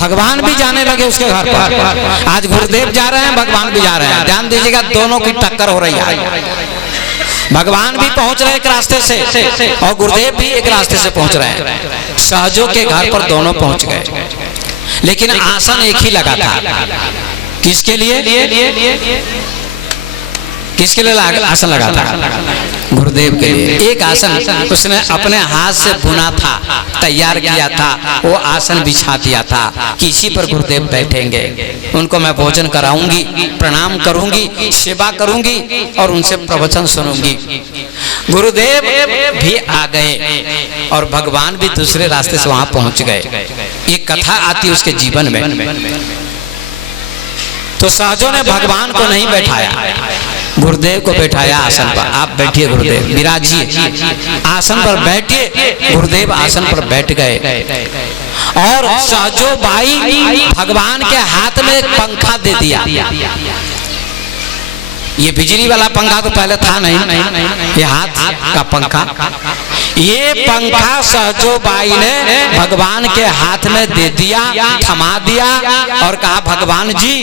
भगवान भी जाने लगे उसके घर पर। आज गुरुदेव जा रहे हैं, भगवान भी जा रहे हैं। ध्यान दीजिएगा, दोनों की टक्कर हो रही है। भगवान भी पहुंच रहे एक रास्ते से और गुरुदेव भी एक रास्ते से पहुंच रहे हैं। सहजों के घर पर दोनों पहुंच गए, लेकिन आसन एक ही लगा था। किसके लिए? किसके लिए आसन लगा था? गुरुदेव के लिए। एक आसन उसने अपने हाथ से बुना था, तैयार किया था, वो आसन बिछा दिया था कि इसी पर गुरुदेव बैठेंगे। उनको मैं भोजन कराऊंगी, प्रणाम करूंगी, सेवा करूंगी और उनसे प्रवचन सुनूंगी। गुरुदेव भी आ गए और भगवान भी दूसरे रास्ते से वहां पहुंच गए। एक कथा आती उसके जीवन में। तो सहजों ने भगवान को नहीं बैठाया, गुरुदेव को बैठाया आसन पर। आप बैठिए गुरुदेव, विराजिए, आसन पर बैठिए। गुरुदेव आसन पर बैठ गए और सहजो बाई भगवान के हाथ में एक पंखा दे दिया। ये बिजली वाला पंखा तो पहले था नहीं, ये हाथ का पंखा। ये पंखा सहजो बाई ने भगवान के हाथ में दे दिया, थमा दिया और कहा, भगवान जी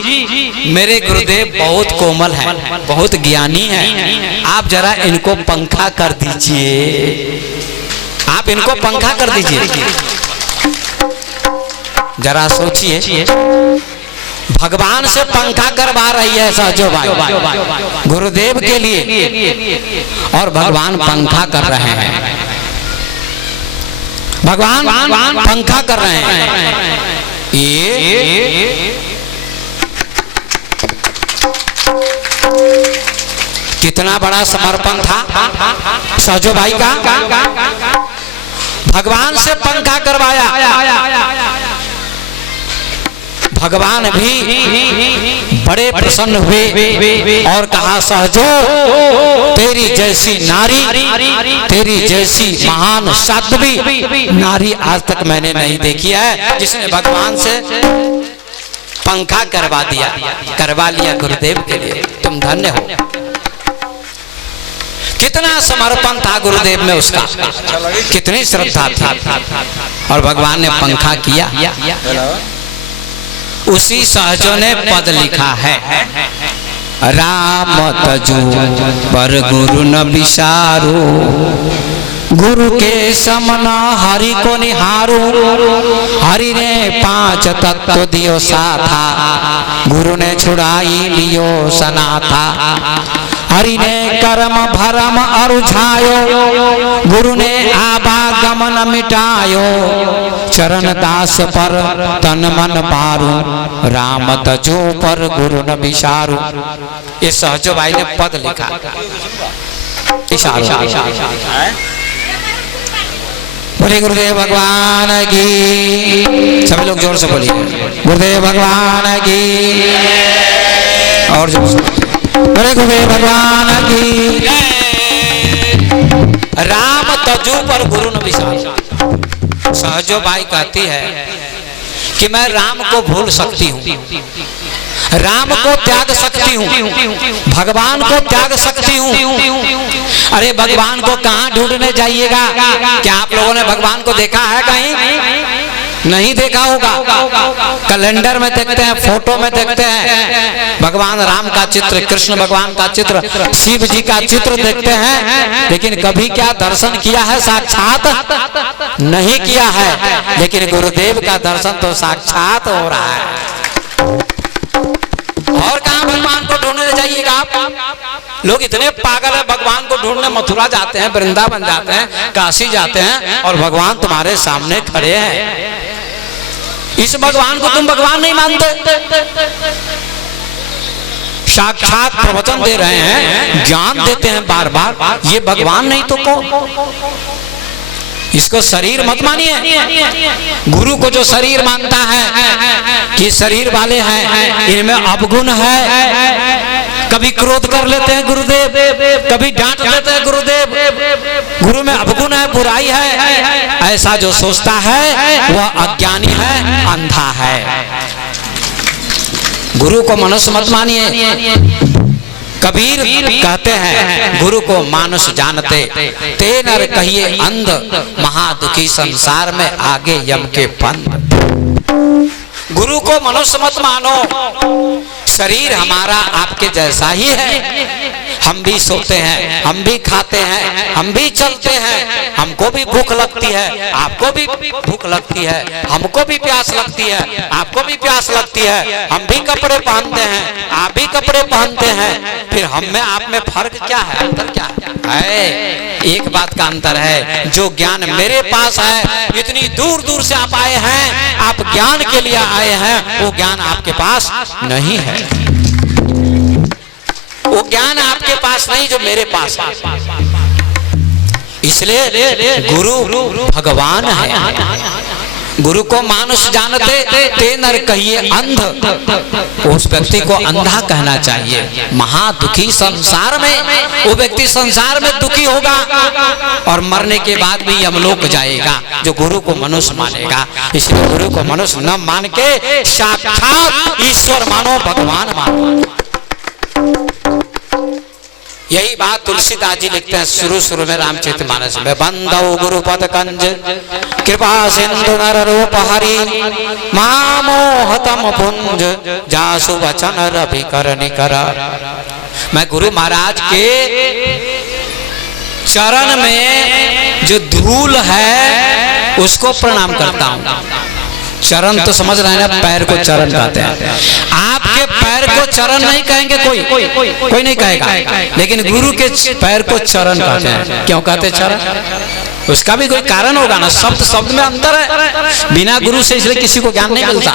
मेरे गुरुदेव बहुत कोमल हैं, बहुत ज्ञानी हैं, आप जरा इनको पंखा कर दीजिए, आप इनको पंखा कर दीजिए। जरा सोचिए, भगवान से पंखा करवा रही है सहजो बाई गुरुदेव के लिए और भगवान पंखा कर रहे हैं। भगवान पंखा कर रहे हैं। ये कितना बड़ा समर्पण था सहजो बाई का। भगवान से पंखा करवाया। भगवान भी बड़े प्रसन्न हुए और कहा, सहजो तेरी जैसी नारी, तेरी जैसी महान साध्वी नारी आज तक मैंने नहीं देखी है, जिसने भगवान से पंखा करवा लिया गुरुदेव के लिए। तुम धन्य हो। कितना समर्पण था गुरुदेव में उसका, कितनी श्रद्धा थी। और भगवान ने पंखा किया। उसी सहजों ने पद लिखा है, राम तजु पर गुरु न विसारो, गुरु के समन हरि को निहारो। हरि ने 5 तत्व दियो साथा, गुरु ने छुड़ाई लियो सनाथा। हरि ने कर्म भरम अरुझायो, गुरु ने आवागमन मिटायो। चरण दास पर तन मन पारू, राम तजो पर गुरु न विसारू। ये सहजो भाई ने पद लिखा। बोले गुरुदेव भगवान की। सभी लोग जोर से बोलिए, गुरुदेव भगवान की। और जोर से बोले गुरुदेव भगवान की। राम तजो पर गुरु न विसारू। सहजो बाई कहती है कि मैं राम को भूल सकती हूँ, राम को त्याग सकती हूँ, भगवान को त्याग सकती हूँ। अरे भगवान को कहाँ ढूंढने जाइएगा? क्या आप लोगों ने भगवान को देखा है कहीं? नहीं देखा होगा। कैलेंडर में देखते हैं, फोटो में देखते हैं, भगवान राम का चित्र, कृष्ण भगवान का चित्र, शिव जी का चित्र देखते हैं, लेकिन कभी क्या दर्शन किया है? साक्षात नहीं किया है। लेकिन गुरुदेव का दर्शन तो साक्षात हो रहा है। और कहाँ भगवान को ढूंढने जाइएगा आप? लोग इतने पागल है, भगवान को ढूंढने मथुरा जाते हैं, वृंदावन जाते हैं, काशी जाते हैं और भगवान तुम्हारे सामने खड़े हैं। इस भगवान को तुम भगवान नहीं मानते? साक्षात प्रवचन दे रहे हैं, ज्ञान देते हैं बार बार, ये भगवान नहीं तो कौन? इसको शरीर मत मानिए। गुरु को जो शरीर मानता है कि शरीर वाले हैं, इनमें अवगुण है, कभी क्रोध कर लेते हैं गुरुदेव, कभी डांट लेते हैं गुरुदेव, गुरु में अवगुण है, बुराई है, ऐसा जो सोचता है वह अज्ञानी है, अंधा है। गुरु को मनुष्य मत मानिए। कबीर कहते हैं, गुरु को मानुष जानते, ते नर कहिए अंध, महादुखी संसार में आगे यम के पंथ। गुरु को मनुष्य मत मानो, शरीर हमारा आपके जैसा ही है। हम भी सोते हैं, हम भी खाते हैं, हम भी चलते हैं, हमको भी भूख लगती है, आपको भी भूख लगती है, हमको भी प्यास लगती है, आपको भी प्यास लगती है, हम भी कपड़े पहनते हैं, आप भी कपड़े पहनते हैं। फिर हम में आप में फर्क क्या है, अंतर क्या है? एक बात का अंतर है, जो ज्ञान मेरे पास है, इतनी दूर दूर से आप आए हैं, आप ज्ञान के लिए आए हैं, वो ज्ञान आपके पास नहीं है। वो ज्ञान आपके पास नहीं जो मेरे पास है। इसलिए गुरु भगवान है। गुरु को मानुष जानते ते नर कहिए अंध, उस व्यक्ति को अंधा कहना चाहिए। महादुखी संसार में वो व्यक्ति संसार में दुखी होगा और मरने के बाद भी यमलोक जाएगा, जो गुरु को मनुष्य मानेगा। इसलिए गुरु को मनुष्य न मान के साक्षात ईश्वर मानो, भगवान मानो। यही बात तुलसीदास जी लिखते हैं शुरू में रामचरितमानस में, बंदौ गुरुपद कंज कृपा सिंधु नर रूप हरि, महामोहतम पुंज जासु वचन रवि कर निकर। मैं गुरु महाराज के चरण में जो धूल है उसको प्रणाम करता हूँ। चरण तो समझ रहे हैं ना, पैर को चरण कहते हैं। आपके पैर को चरण नहीं कहेंगे, कोई नहीं कहेगा, लेकिन गुरु के पैर को चरण कहते हैं। क्यों कहते चरण? उसका भी कोई कारण होगा ना, शब्द शब्द में अंतर है। बिना गुरु से इसलिए किसी को ज्ञान नहीं मिलता।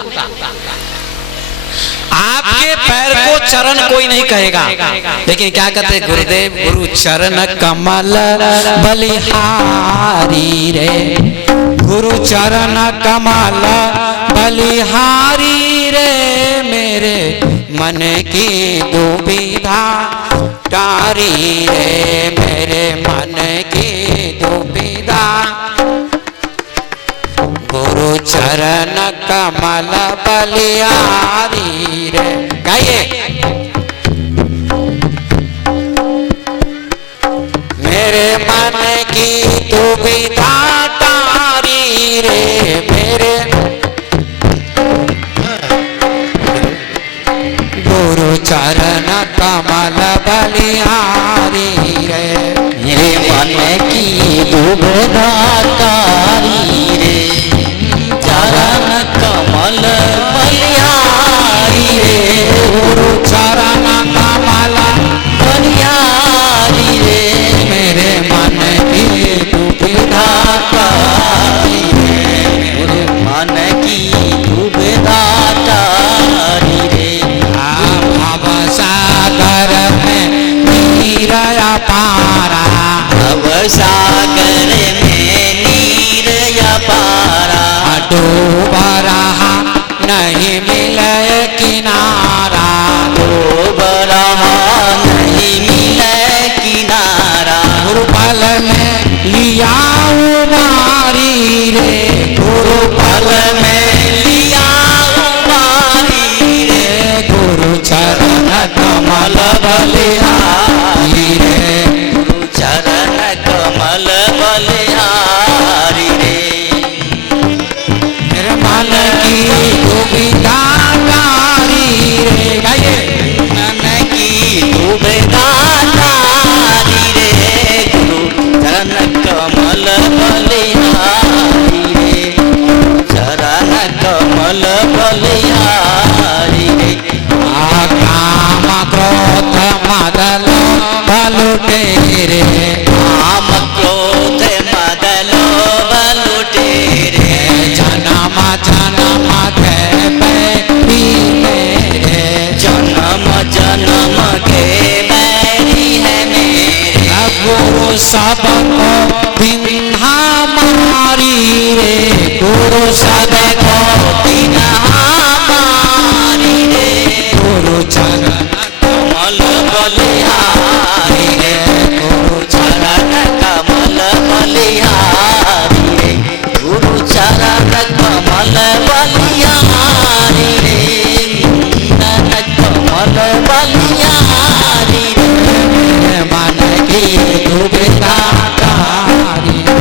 आपके पैर को चरण कोई नहीं कहेगा, लेकिन क्या कहते हैं गुरुदेव? गुरु चरण कमल बलिहारी रे, गुरु चरण कमल बलिहारी रे, मेरे मन की दुविधा टारी रे, मेरे मन की दुविधा। गुरु चरण कमल बलिहारी रे, गाइए। मेरे मन की दुविधा मेरे, गुरु चरण कमल बलिहारी रे, मेरे मन की दुविधा कारी रे, चरण कमल बलिहारी रे, गुरु चरण कमल बलिहारी रे, मेरे मन की दुविधा कारी, मन की दुविधा टारी रे। भव सागर में नीर अपारा, भव सागर में नीर अपारा, डूब रहा नहीं मिले किनारा, डूब रहा नहीं मिले किनारा, गुरुपल में लिया उमारी रे, गुरुपल में लिया उमारी रे, गुरु चरण कमल बलिहारी रे, गुरु चरण कमल बलिहारी रे, मेरे मन की दुविधा कारी रे, गाइए। मन की दुविधा कारी रे, गुरु चरण कमल बलिहारी रे, चरण कमल बलिहारी रे। काम क्रोध मद लोभ लुटे रे, काम क्रोध मद लोभ लुटे रे, जन्म जन्म के बैरी मेरे, जन्म जन्म के बैरी है मेरे, गुरु सबको बिन्हा मारी रे, गुरु सबको बिन्हा मारी रे, गुरु चरण कमल बलिहारी रे, गुरु चरण कमल बलिहारी रे, गुरु चरण कमल बलिहारी रे, कमल बलिहारी रे, मन की दुविधा कारी रे,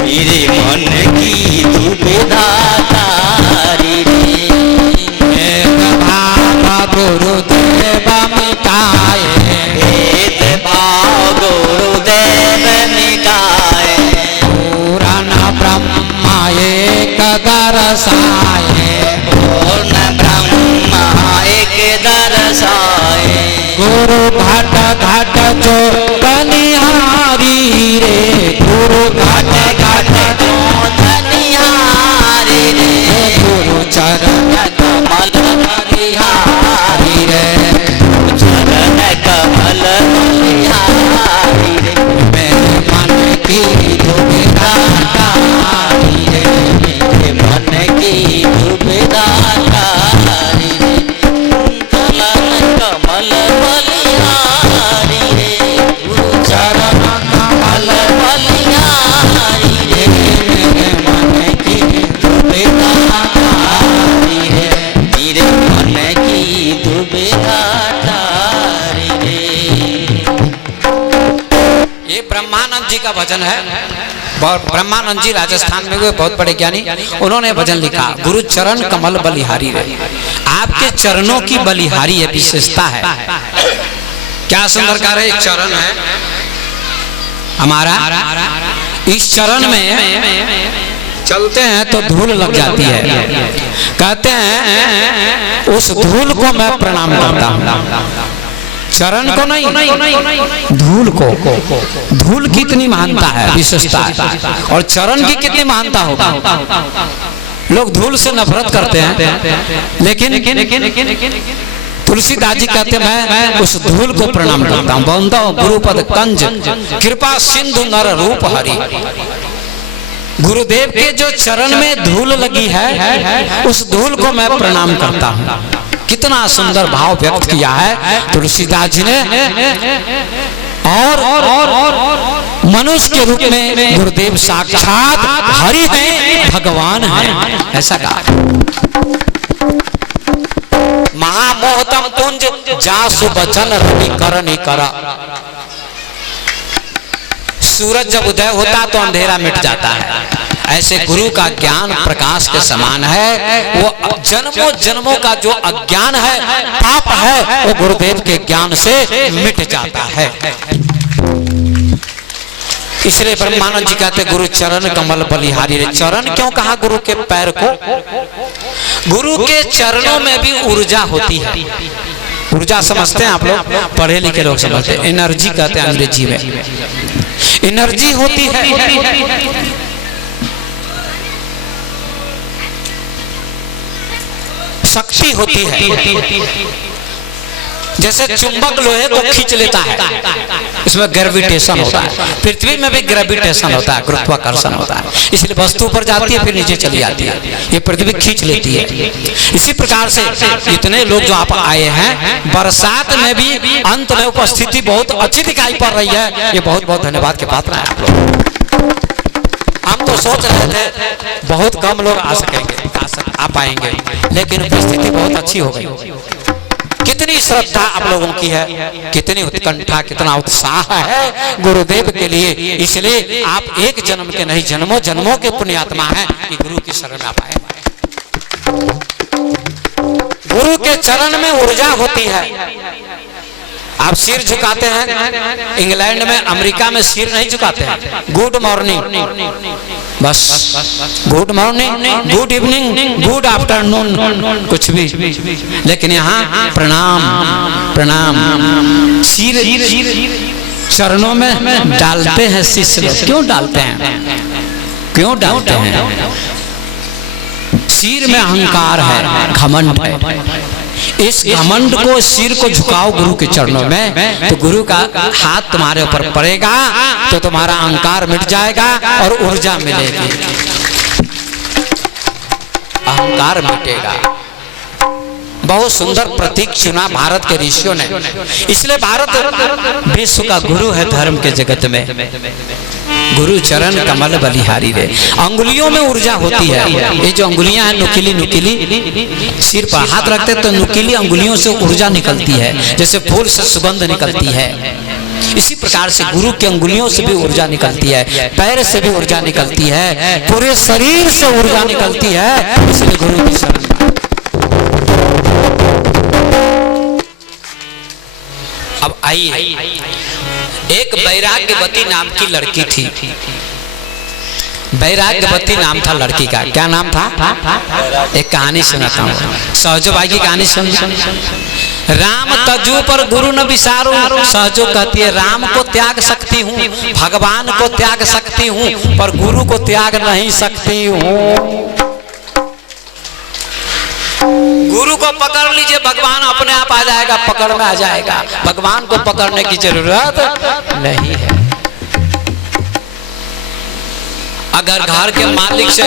मेरे मन की दुविधा कारी रे, गुरु घाट घाट जो बनिहारी रे, गुरु घाट घाट जो बनिहारी रे, गुरु चरण कमल बलिहारी रे, चरण कमल बलिहारी रे, मेरे मन की दुविधा तारी रे, मेरे मन की दुविधा तारी रे, चरण कमल बलिहारी रे, चरण कमल बलिहारी रे, मेरे मन की दुविधा तारी रे, मेरे मन की दुविधा तारी रे। ये ब्रह्मानंद जी का भजन है। ब्रह्मानंद जी राजस्थान में हुए बहुत बड़े ज्ञानी, उन्होंने भजन लिखा, गुरु चरण कमल बलिहारी रे। आपके चरणों की बलिहारी है, विशेषता है। क्या सुंदर कार्य, एक चरण है हमारा, इस चरण में चलते हैं तो धूल लग जाती है। कहते हैं उस धूल को मैं प्रणाम करता हूँ, चरण को नहीं, धूल को। धूल की कितनी महानता है, विशेषता है, और चरण की कितनी महानता होगा। लोग धूल से नफरत करते हैं, लेकिन तुलसीदास जी कहते हैं मैं उस धूल को प्रणाम करता हूँ। बंदो गुरुपद कंज कृपा सिंधु नर रूप हरि। गुरुदेव के जो चरण में धूल लगी है, उस धूल को मैं प्रणाम करता हूँ। कितना सुंदर भाव व्यक्त किया है तुलसीदास जी ने। और मनुष्य के रूप में गुरुदेव साक्षात हरि हैं, भगवान हैं, ऐसा कहा। महामोहतम तुंज जासु बचन रवि करनि करा। सूरज जब उदय होता तो अंधेरा मिट जाता है, ऐसे गुरु का ज्ञान प्रकाश के समान है। वो जन्मों जन्मों का जो अज्ञान है, पाप है, वो गुरुदेव के ज्ञान से मिट जाता है। इसलिए ब्रह्मानंद जी कहते गुरु चरण कमल बलिहारी रे। चरण क्यों कहा गुरु के पैर को? गुरु के चरणों में भी ऊर्जा होती है। ऊर्जा समझते हैं आप लोग, पढ़े लिखे लोग समझते हैं, एनर्जी कहते हैं अंग्रेजी में। एनर्जी होती है, शक्ति होती है। जैसे चुंबक लोहे को खींच लेता है, इसमें ग्रेविटेशन होता है। पृथ्वी में भी ग्रेविटेशन होता है, गुरुत्वाकर्षण होता है। इसलिए वस्तु ऊपर जाती है फिर नीचे चली जाती है, ये पृथ्वी खींच लेती है। इसी प्रकार से इतने लोग जो आप आए हैं, बरसात में भी अंत में उपस्थिति बहुत अच्छी दिखाई पड़ रही है। ये बहुत बहुत धन्यवाद के पात्र हैं आप लोग। हम तो सोच रहे थे बहुत कम लोग आ सकेंगे, आ पाएंगे, लेकिन उपस्थिति बहुत अच्छी हो गई। कितनी श्रद्धा आप लोगों की है, कितनी उत्कंठा, कितना उत्साह है गुरुदेव के लिए। इसलिए आप एक जन्म के नहीं, जन्मों जन्मों के पुण्यात्मा हैं कि गुरु की शरण में पाए। गुरु के चरण में ऊर्जा होती है। आप सिर झुकाते हैं, इंग्लैंड में, अमेरिका में सिर नहीं झुकाते हैं। गुड मॉर्निंग, बस good morning, good evening, good afternoon, कुछ भी। लेकिन यहाँ प्रणाम प्रणाम, सिर चरणों में डालते हैं शिष्य। क्यों डालते हैं, क्यों डालते हैं? सिर में अहंकार है, घमंड है। इस घमंड को, सिर को झुकाओ गुरु के चरणों में, तो गुरु का हाथ तुम्हारे ऊपर पड़ेगा, तो तुम्हारा अहंकार मिट जाएगा और ऊर्जा मिलेगी, अहंकार मिटेगा। बहुत सुंदर प्रतीक चुना भारत के ऋषियों ने। इसलिए भारत विश्व का गुरु है धर्म के जगत में। गुरु चरण कमल बलिहारी रे। अंगुलियों में ऊर्जा होती है। ये जो अंगुलियां हैं नुकीली नुकीली, सिर पर हाथ रखते तो नुकीली अंगुलियों से ऊर्जा निकलती है, जैसे फूल से सुगंध निकलती है। इसी प्रकार से गुरु की अंगुलियों से भी ऊर्जा निकलती है, पैर से भी ऊर्जा निकलती है, पूरे शरीर से ऊर्जा निकलती है। इसलिए गुरु की शरण। अब आइए, एक वैराग्यवती नाम की लड़की थी। वैराग्यवती नाम था लड़की का। क्या नाम था? एक कहानी सुनाता हूँ, सहजो बाई की कहानी सुन। राम तजू पर गुरु न विसारू। सहजो कहती है राम को त्याग सकती हूँ, भगवान को त्याग सकती हूँ, पर गुरु को त्याग नहीं सकती हूँ। गुरु को पकड़ लीजिए, भगवान अपने आप आ जाएगा, पकड़ में आ जाएगा। भगवान को पकड़ने की जरूरत नहीं है। अगर घर के मालिक से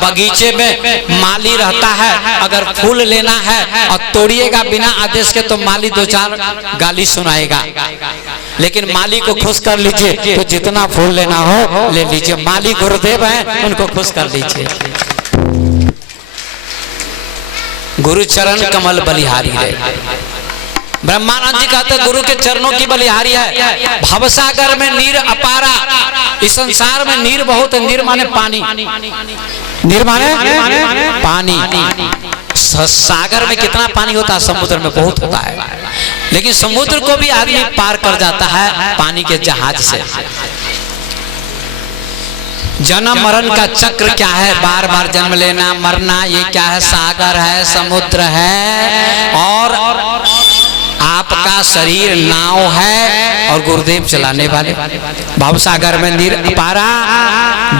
बगीचे में माली रहता है, अगर फूल लेना है और तोड़िएगा बिना आदेश के, तो माली दो चार गाली सुनाएगा। लेकिन माली को खुश कर लीजिए तो जितना फूल लेना हो ले लीजिए। माली गुरुदेव हैं, उनको खुश कर लीजिए। गुरु चरण कमल बलिहारी है। ब्रह्मानंद जी कहते गुरु के चरणों की बलिहारी है। भवसागर में नीर अपारा। इस संसार में नीर बहुत है। नीर माने पानी, नीर माने पानी। सागर में कितना पानी होता है? समुद्र में बहुत होता है। लेकिन समुद्र को भी आदमी पार कर जाता है पानी के जहाज से। जन्म मरण का चक्र क्या है? बार बार जन्म लेना मरना, ये क्या है? सागर है, समुद्र है, और आपका शरीर नाव है और गुरुदेव चलाने वाले। भवसागर में नीर अपारा,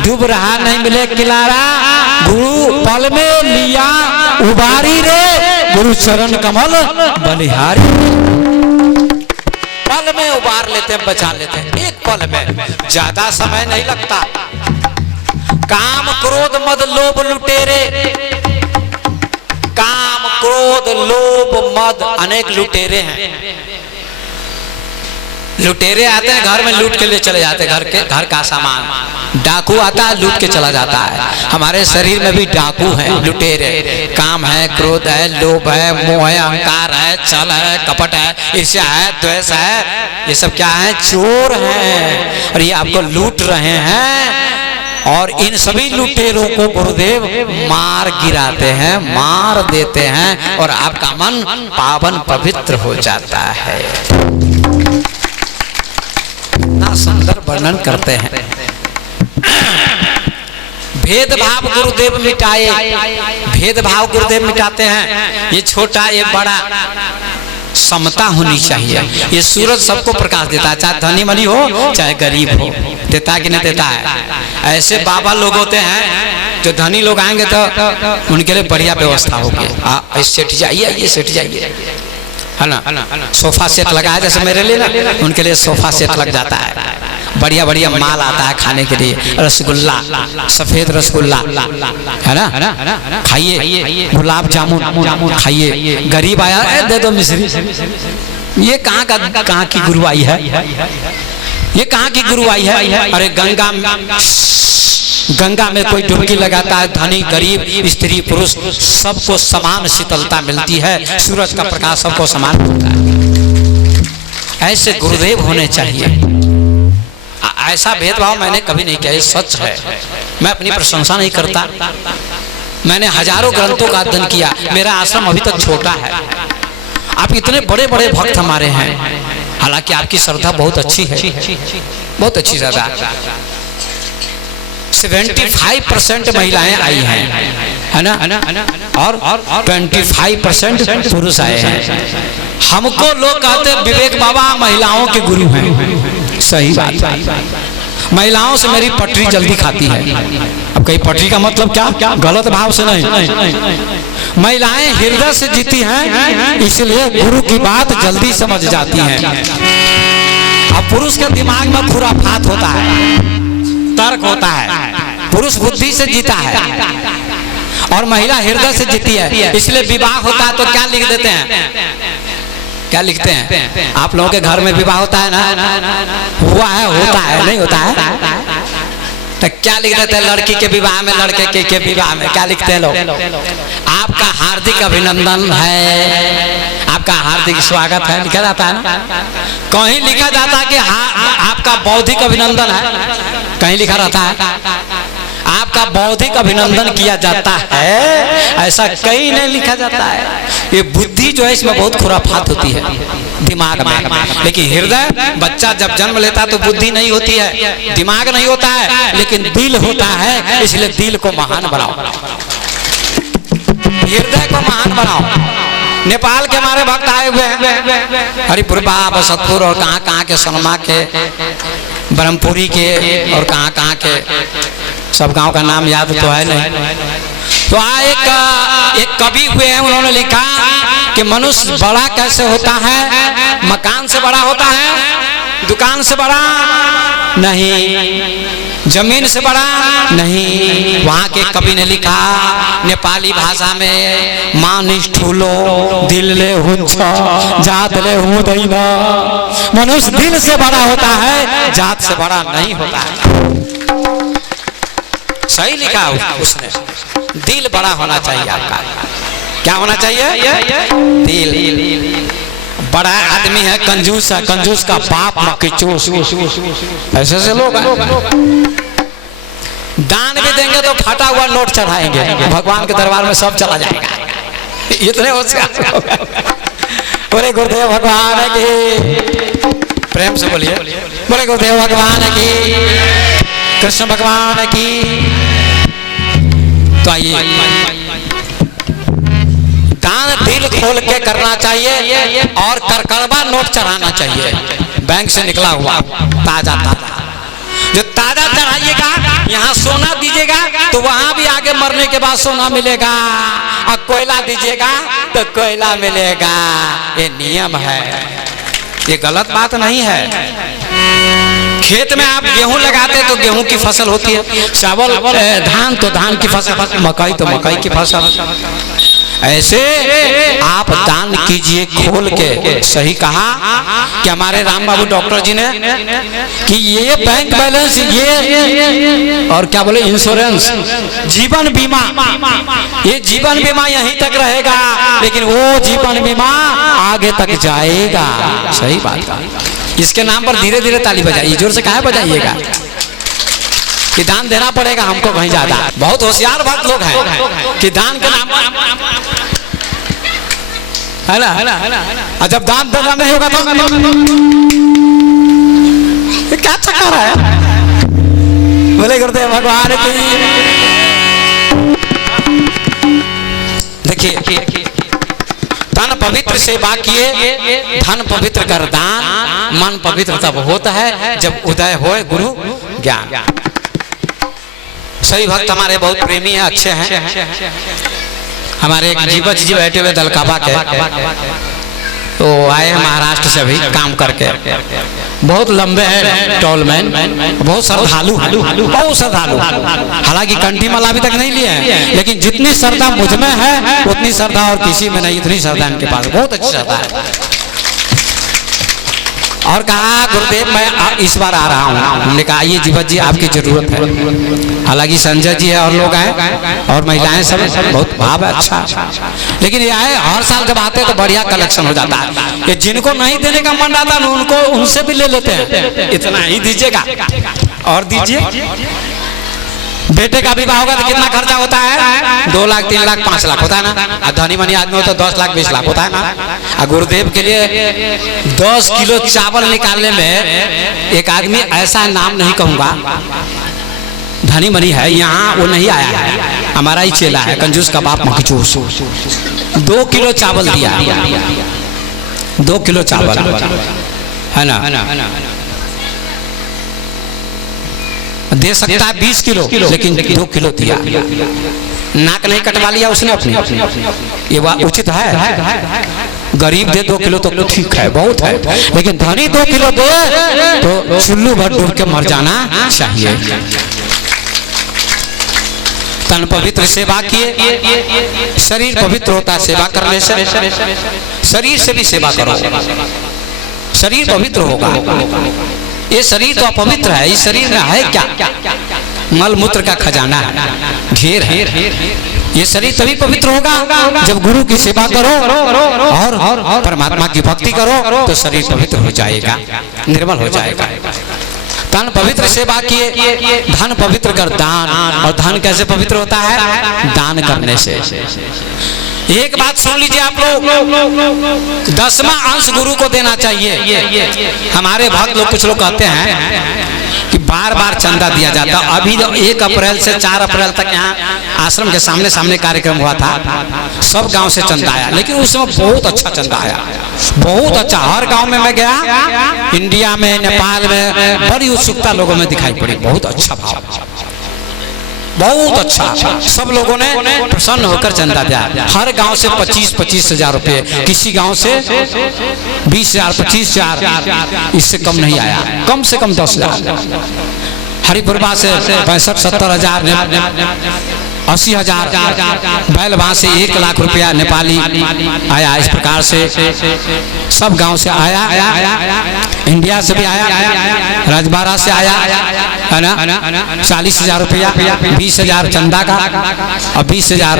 डूब रहा नहीं मिले किनारा। गुरु पल में लिया उबारी रे, गुरु चरण कमल बलिहारी। पल में उबार लेते हैं, बचा लेते हैं, एक पल में। ज्यादा समय नहीं लगता। काम क्रोध मद लोभ लुटेरे, काम क्रोध लोभ मद अनेक लुटेरे हैं। लुटेरे आते हैं घर में, लूट के लिए चले जाते हैं घर का सामान। डाकू आता है, लूट के चला जाता है। हमारे शरीर में भी डाकू हैं, लुटेरे। काम है, क्रोध है, लोभ है, मोह है, अहंकार है, छल है, कपट है, ईर्ष्या है, द्वेष है। ये सब क्या है? चोर हैं, और ये आपको लूट रहे हैं। और इन सभी लुटेरों को गुरुदेव मार गिराते हैं, मार देते हैं, और आपका मन पावन पवित्र हो जाता है। ना सुंदर वर्णन करते हैं। भेदभाव गुरुदेव मिटाए। भेदभाव गुरुदेव मिटाते हैं। ये छोटा ये बड़ा, समता होनी चाहिए। ये सूरज सबको प्रकाश देता है, चाहे धनी मनी हो चाहे गरीब हो। देता है कि नहीं देता है? ऐसे बाबा लोग होते हैं जो धनी लोग आएंगे तो उनके लिए बढ़िया व्यवस्था होगी। सेठ जाइए, ये सेठ जाइए, है ना। सोफा सेट लगाया जैसे मेरे लिए ना, उनके लिए सोफा सेट लग जाता है। बढ़िया बढ़िया माल आता है खाने के लिए। रसगुल्ला, सफेद रसगुल्ला, है ना, खाइए। गुलाब जामुन खाइए। गरीब आया, दे दो मिश्री। ये कहाँ की गुरु आई है? ये कहाँ की गुरु आई है? अरे गंगा में कोई डुबकी लगाता है, धनी गरीब स्त्री पुरुष सबको समान शीतलता मिलती है। सूरज का प्रकाश सबको समान मिलता है। ऐसे गुरुदेव होने चाहिए। ऐसा भेदभाव मैंने कभी नहीं किया, ये सच है। मैं अपनी प्रशंसा नहीं करता। मैंने हजारों ग्रंथों का अध्ययन किया। मेरा आश्रम अभी तक छोटा है। आप इतने बड़े बड़े भक्त हमारे हैं, हालांकि आपकी श्रद्धा बहुत अच्छी है, बहुत अच्छी श्रद्धा। 75% महिलाएं आई हैं, है ना, और 25% पुरुष आए हैं। हमको लोग कहते हैं विवेक बाबा महिलाओं के गुरु हैं। सही बात है। महिलाओं से मेरी पटरी जल्दी खाती है। अब कहीं पटरी का मतलब क्या? गलत भाव से नहीं। महिलाएं हृदय से जीती हैं, इसलिए गुरु की बात जल्दी समझ जाती हैं। अब पुरुष के दिमाग में खुराफात होता है, तर्क होता है। पुरुष बुद्धि से जीता है और महिला हृदय से जीती है। इसलिए विवाह होता है तो क्या लिख देते हैं? क्या लिखते हैं? आप लोगों के घर में विवाह होता है ना? हुआ है, होता है, नहीं होता है? तो क्या लिख देते हैं? लड़की के विवाह में, लड़के के विवाह में क्या लिखते हैं लोग? आपका हार्दिक अभिनंदन है, आपका हार्दिक स्वागत है, लिखा जाता है ना। कहीं लिखा जाता है कि आपका बौद्धिक अभिनंदन है, कहीं लिखा रहता है आपका आपका बौद्धिक अभिनंदन किया जाता है, ऐसा कहीं नहीं लिखा जाता है। ये बुद्धि जो है इसमें बहुत खुराफात होती है दिमाग में। लेकिन हृदय, बच्चा जब जन्म लेता तो बुद्धि नहीं होती है, दिमाग नहीं होता है, लेकिन दिल होता है। इसलिए दिल को महान बनाओ, हृदय को महान बनाओ। नेपाल के हमारे भक्त आए हुए हैं, हरिपुर बसतपुर और कहाँ कहाँ के, सोनमा के, ब्रह्मपुरी के और कहाँ कहाँ के, सब गांव का नाम याद तो है नहीं। तो एक कवि हुए हैं, उन्होंने लिखा कि मनुष्य बड़ा कैसे होता है, मकान से बड़ा होता है, दुकान से बड़ा नहीं, जमीन से बड़ा नहीं। वहाँ के कवि ने लिखा नेपाली भाषा में, मानिस ठूलो दिल ले हुंचा जात ले हूँ दैना। मनुष्य दिल से बड़ा होता है, जात से बड़ा नहीं होता है। सही लिखा उसने, दिल बड़ा होना चाहिए आपका। क्या होना चाहिए? दिल। बड़ा आदमी है कंजूस है, कंजूस का बाप मक्खीचूस, ऐसे ऐसे लोग हैं। दान भी देंगे तो फटा हुआ नोट चढ़ाएंगे, भगवान के दरबार में सब चला जाएगा। इतने होशियार। बोले गुरुदेव भगवान की, प्रेम से बोलिए, बोले गुरुदेव भगवान की, कृष्ण भगवान की। तो आइए, दान दिल खोल के करना चाहिए और करकड़वा नोट चढ़ाना चाहिए, बैंक से निकला हुआ ताजा ताजा। जो ताजा चढ़ाइएगा, यहाँ सोना दीजिएगा तो वहां भी आगे मरने के बाद सोना मिलेगा, और कोयला दीजिएगा तो कोयला मिलेगा। ये नियम है, ये गलत बात नहीं है। खेत में आप गेहूं लगाते तो गेहूं की फसल होती है, चावल धान तो धान की फसल, मकई तो मकई की फसल। ऐसे आप दान कीजिए खोल के। सही कहा कि हमारे राम बाबू डॉक्टर जी ने कि ये बैंक बैलेंस, ये और क्या बोले, इंश्योरेंस, जीवन बीमा, ये जीवन बीमा यहीं तक रहेगा, लेकिन वो जीवन बीमा आगे तक जाएगा। सही बात। इसके नाम पर धीरे धीरे ताली बजाइए, जोर से काहे बजाइएगा कि दान देना पड़ेगा हमको कहीं ज्यादा। बहुत होशियार भक्त लोग हैं कि दान के नाम है ना, जब दान देना नहीं होगा तो क्या चक्कर है। बोले गुरुदेव भगवान की। देखिए, तन पवित्र सेवा किए, धन पवित्र कर दान, मन पवित्र तब होता है जब उदय होए गुरु ज्ञान। सही भक्त हमारे बहुत प्रेमी हैं, अच्छे हैं। हमारे एक जीवत जी बैठे हुए दलकाबा के, तो आए महाराष्ट्र से भी काम करके, बहुत लंबे हैं, टॉल मैन, बहुत श्रद्धालु, बहुत श्रद्धालु। हालांकि कंठी माला अभी तक नहीं लिए हैं, लेकिन जितनी श्रद्धा मुझ में है उतनी श्रद्धा और किसी में नहीं, इतनी श्रद्धा इनके पास, बहुत अच्छी श्रद्धा है। और कहा गुरुदेव मैं इस बार आ रहा हूँ। हमने कहा आइए जीवत जी, आपकी जरूरत है। हालांकि संजय जी है और लोग हैं और महिलाएं सब, बहुत भाव है, अच्छा। लेकिन ये आए, हर साल जब आते हैं तो बढ़िया कलेक्शन हो जाता है। ये जिनको नहीं देने का मन आता है उनको, उनसे भी ले लेते हैं। इतना ही दीजिएगा और दीजिए। बेटे का विवाह होगा तो कितना खर्चा होता है? 2 लाख 3 लाख 5 लाख होता है ना। धनी मनी आदमी हो तो 10 लाख 20 लाख होता है ना। गुरुदेव के लिए 10 किलो चावल निकालने में एक आदमी, ऐसा नाम नहीं कहूंगा, धनी मनी है, यहाँ वो नहीं आया है, हमारा ही चेला है, कंजूस का बाप मखचूस। 2 किलो चावल दिया, 2 किलो चावल है ना। दे सकता है 20 किलो, लेकिन 2 किलो दिया। नाक नहीं कटवा लिया उसने अपनी, ये बात उचित है? गरीब दे 2 किलो तो ठीक है, बहुत है, लेकिन धनी 2 किलो दे तो चुल्लू भर डूब के मर जाना चाहिए। तन पवित्र सेवा किए, शरीर पवित्र होता है सेवा करने से। शरीर से भी सेवा करो, शरीर पवित्र होगा। ये शरीर तो अपवित्र है, इस शरीर में है क्या? मल मूत्र का खजाना है, ढेर है। ये शरीर तभी पवित्र होगा जब गुरु की सेवा करो और परमात्मा की भक्ति करो, तो शरीर पवित्र हो जाएगा, निर्मल हो जाएगा। तन पवित्र सेवा किए, धन पवित्र कर दान। और धन कैसे पवित्र होता है? दान करने से। एक बात सुन लीजिए आप लोग, 10वां अंश गुरु को देना चाहिए। हमारे भक्त लोग कुछ लोग कहते हैं कि बार बार चंदा दिया जाता। अभी 1 अप्रैल से 4 अप्रैल तक यहाँ आश्रम के सामने सामने कार्यक्रम हुआ था, सब गांव से चंदा आया, लेकिन उस समय बहुत अच्छा चंदा आया, बहुत अच्छा। हर गांव में मैं गया, इंडिया में, नेपाल में बड़ी उत्सुकता लोगों में दिखाई पड़ी। बहुत अच्छा भाव, बहुत अच्छा। सब लोगों ने प्रसन्न होकर चंदा दिया। हर गांव से 25-25 हजार रुपये, किसी गांव से 20,000, 25,000, इससे कम नहीं आया। कम से कम 10,000। हरिपुरवा से 65-70 हजार, 80,000, बैलवा से 1 लाख रुपया नेपाली आया। इस प्रकार से सब गांव से आया, इंडिया से भी आया, राजबाड़ा से आया, है ना, 40,000 रुपया, 20,000 चंदा का, और 20,000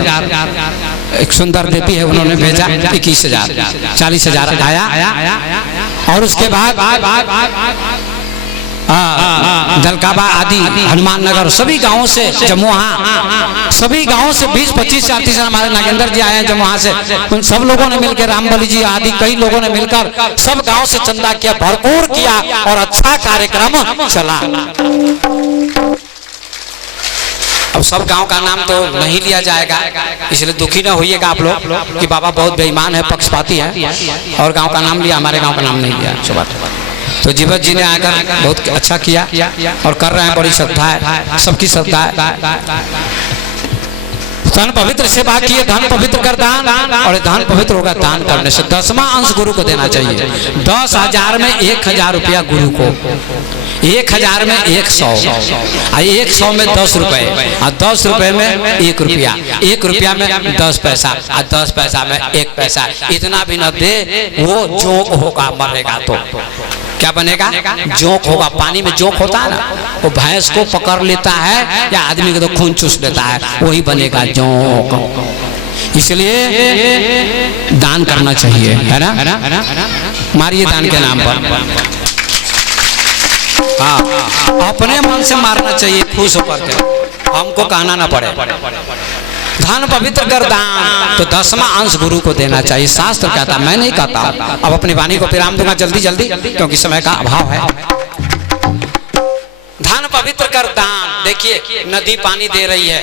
एक सुंदर देवी है उन्होंने भेजा, 21,000, 40,000 आया। और उसके बाद दलकाबा आदि, हनुमान नगर, सभी गांवों से, जमुआ, सभी गांवों से 20-25, 30 हमारे नागेंद्र जी आए हैं जमुआ से। उन सब लोगों ने मिलकर, रामबली जी आदि कई लोगों ने मिलकर सब गांव से चंदा किया, भरपूर किया, और अच्छा कार्यक्रम चला। अब सब गांव का नाम तो नहीं लिया जाएगा, इसलिए दुखी ना होइएगा आप लोग कि बाबा बहुत बेईमान है, पक्षपाती है, और गांव का नाम लिया, हमारे गांव का नाम नहीं लिया। तो जीवत जी ने आकर बहुत अच्छा किया और कर रहे हैं, बड़ी श्रद्धा है, सबकी श्रद्धा है। धन पवित्र सेवा किए, धन पवित्र कर दान, और धन पवित्र होगा दान करने से। 10वां अंश गुरु को देना चाहिए। 10,000 में 1,000 रुपया गुरु को, 1,000 में 100, 100 में 10 रुपए, और 10 रुपए में 1 रुपया, 1 रुपया में 10 पैसा, और 10 पैसा में 1 पैसा। इतना भी न दे, वो जोंक होगा, मरेगा तो क्या बनेगा? जोंक होगा। पानी में जोंक होता है ना, वो भैंस को पकड़ लेता है या आदमी को तो खून चूस लेता है, वही बनेगा जोंक। इसलिए दान करना चाहिए, है ना, मारिए दान के नाम पर। हाँ, अपने मन से मारना चाहिए, खुश होकर के, हमको कहना ना पड़े। धन पवित्र कर दान, तो 10वां अंश गुरु को देना चाहिए। शास्त्र कहता, मैं नहीं कहता। अब अपनी वाणी को विराम दूंगा जल्दी जल्दी, क्योंकि समय का अभाव है। धन पवित्र कर दान। देखिए, नदी पानी दे रही है,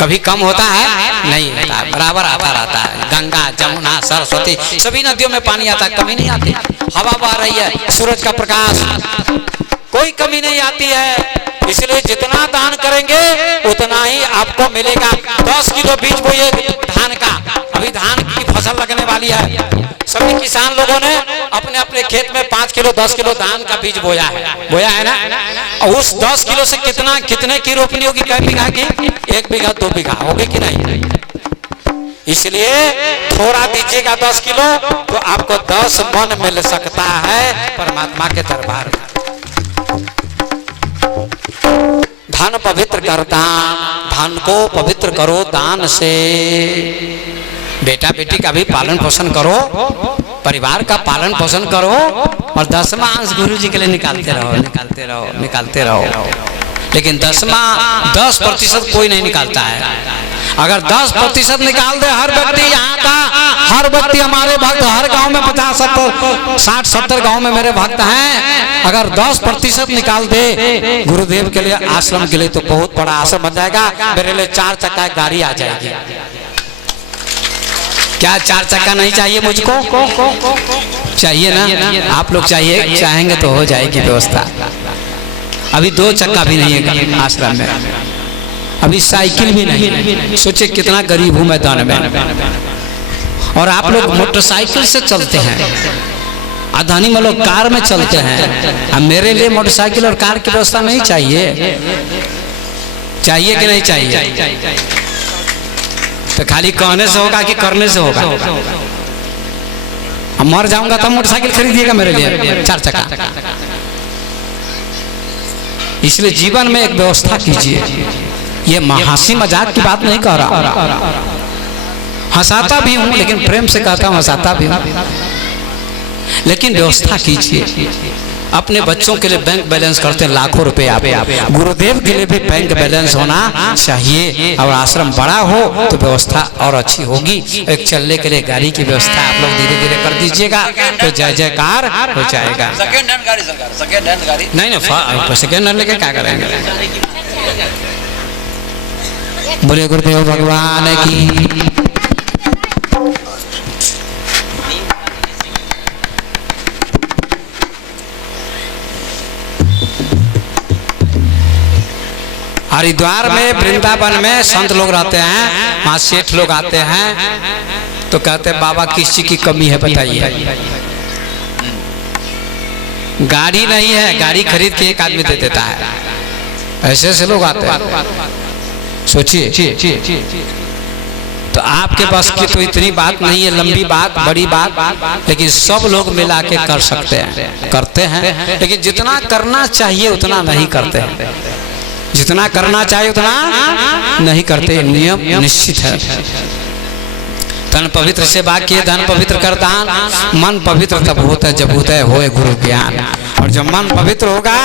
कभी कम होता है? नहीं होता, बराबर आता रहता है। गंगा, जमुना, सरस्वती, सभी नदियों में पानी आता है, कमी नहीं आती। हवा बह रही है, सूरज का प्रकाश, कोई कमी नहीं आती है। इसलिए जितना दान करेंगे उतना ही आपको मिलेगा। 10 किलो बीज बोइए धान का, अभी धान की फसल लगने वाली है। सभी किसान लोगों ने अपने अपने खेत में 5 किलो 10 किलो धान का बीज बोया है ना। और उस 10 किलो से कितने की रोपनी होगी? कै बीघा की? 1 बीघा 2 बीघा होगी कि नहीं? इसलिए थोड़ा दीजिएगा 10 किलो, तो आपको 10 मन मिल सकता है परमात्मा के दरबार में। धन पवित्र कर दान, धन को पवित्र करो दान से। बेटा बेटी का भी पालन पोषण करो, परिवार का पालन पोषण करो, और 10वां अंश गुरु जी के लिए निकालते रहो। लेकिन 10% कोई नहीं निकालता है। अगर 10% निकाल दे हर व्यक्ति, यहाँ का हर व्यक्ति, हमारे भक्त हर गांव में 50, 60, 70 गांव में मेरे भक्त हैं, अगर 10% निकाल दे गुरुदेव के लिए, आश्रम के लिए, तो बहुत बड़ा आश्रम बन जाएगा। मेरे लिए 4 चक्का गाड़ी आ जाएगी। क्या 4 चक्का नहीं चाहिए मुझको? चाहिए ना? आप लोग चाहेंगे तो हो जाएगी व्यवस्था। अभी 2 चक्का भी नहीं है आश्रम में, अभी साइकिल भी नहीं। सोचिए कितना गरीब हूं मैं दान में। और आप लोग मोटरसाइकिल से चलते हैं, अदानी में लोग कार में चलते हैं। अब मेरे लिए मोटरसाइकिल और कार की व्यवस्था नहीं चाहिए? चाहिए कि नहीं चाहिए? तो खाली कहने से होगा कि करने से होगा? अब मर जाऊंगा तब मोटरसाइकिल खरीदिएगा मेरे लिए 4 चक्का। इसलिए जीवन में एक व्यवस्था कीजिए। ये हंसी मजाक की बात नहीं कह रहा, हंसाता भी हूं, लेकिन प्रेम से कहता हूं, हंसाता भी हूं। लेकिन व्यवस्था कीजिए। अपने बच्चों के लिए बैंक बैलेंस करते हैं लाखों रुपए। आप गुरुदेव के लिए भी बैंक बैलेंस होना चाहिए। और आश्रम बड़ा हो तो व्यवस्था और अच्छी होगी। एक चलने के लिए गाड़ी की व्यवस्था आप लोग धीरे धीरे कर दीजिएगा तो जय जयकार हो जाएगा। सेकेंड हैंड गाड़ी सरकार, सेकेंड हैंड गाड़ी नहीं सेकेंड हैंड लेके क्या करेंगे। बोले गुरुदेव भगवान की। हरिद्वार में वृंदावन में संत लोग रहते हैं, वहाँ सेठ लोग आते हैं तो कहते हैं बाबा किस चीज की कमी है बताइए। गाड़ी नहीं है, गाड़ी खरीद के एक आदमी दे देता है। ऐसे ऐसे लोग आते हैं। सोचिए तो आपके पास की तो इतनी बात नहीं है, लंबी बात बड़ी बात, लेकिन सब लोग मिला के कर सकते हैं, करते हैं। लेकिन जितना करना चाहिए उतना नहीं करते हैं, जितना करना चाहिए उतना नहीं करते। नियम निश्चित है। तन पवित्र से वाक्य धन पवित्र कर दान। मन पवित्र तब होता है जब उदय होए गुरु ज्ञान। और जब मन पवित्र होगा,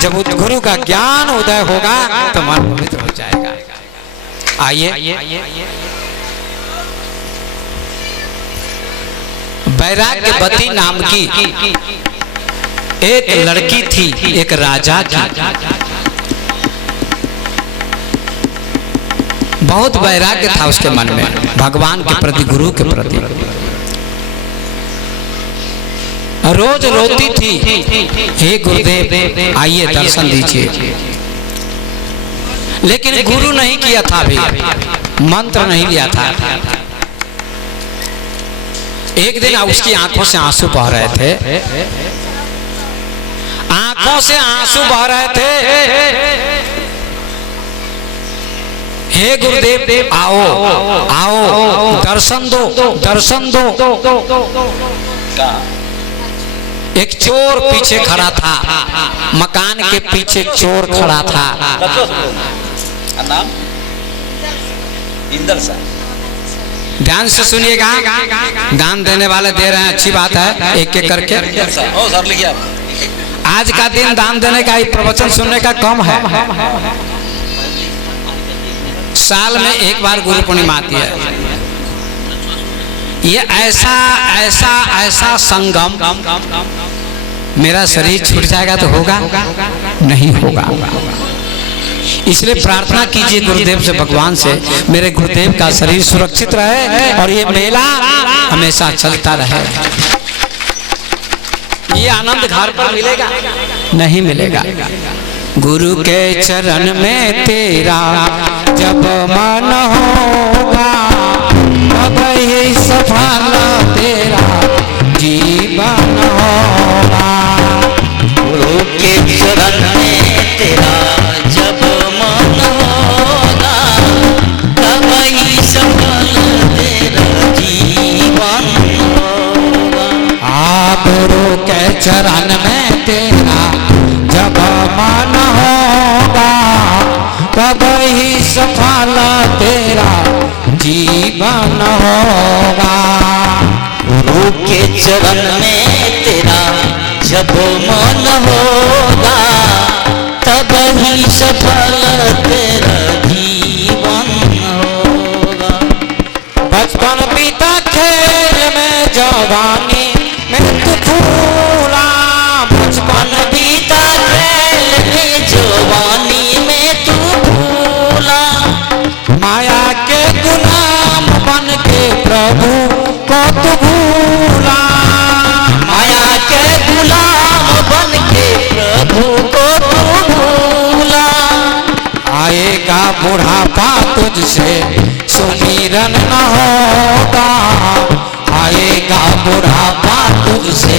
जब गुरु का ज्ञान उदय होगा तो मन पवित्र हो जाएगा। आइए वैराग्यवती नाम की एक लड़की थी, एक राजा की। बहुत वैराग्य था उसके मन में, भगवान के प्रति, गुरु के प्रति। रोज रोती थी, हे गुरुदेव आइए दर्शन दीजिए। लेकिन गुरु नहीं किया था, भी मंत्र नहीं लिया था। एक दिन उसकी आंखों से आंसू बह रहे थे, आंखों से आंसू बह रहे थे। हे गुरुदेव आओ आओ दर्शन दो, दर्शन दो। एक चोर पीछे खड़ा था, मकान के पीछे चोर खड़ा था। नाम इंदर सा। ध्यान से सुनिएगा, दान देने वाले दे रहे हैं, अच्छी बात है, एक एक करके। सर लिखिए आप। आज का दिन दान देने का, प्रवचन सुनने का कम है। साल में एक बार गुरु पूर्णिमा आती है। ये ऐसा ऐसा ऐसा संगम, मेरा शरीर छूट जाएगा तो होगा नहीं होगा। इसलिए प्रार्थना कीजिए गुरुदेव से, भगवान से, मेरे गुरुदेव का शरीर सुरक्षित रहे और ये मेला हमेशा चलता रहे। ये आनंद घर पर मिलेगा नहीं मिलेगा। गुरु के चरण में तेरा जब मन होगा, तब ही सफल तेरा जीवन होगा। गुरु के चरण में तेरा जब मन होगा, तब ही सफल तेरा जीवन होगा। गुरु के चरण में तेरा जब मन होगा, तब ही सफल तेरा जीवन होगा। गुरु के चरण में तेरा जब मन होगा, तब ही सफल तेरा जीवन होगा। बचपन बीता खेल में, जवानी में तू फूला। बचपन बीता खेल में, जवानी में तू भूला। माया के गुलाम बन के प्रभु को तू भूला। माया के गुलाम बन के प्रभु को तू भूला। आएगा बुढ़ापा तुझसे सुमिरन न होगा, आएगा बुढ़ापा तुझसे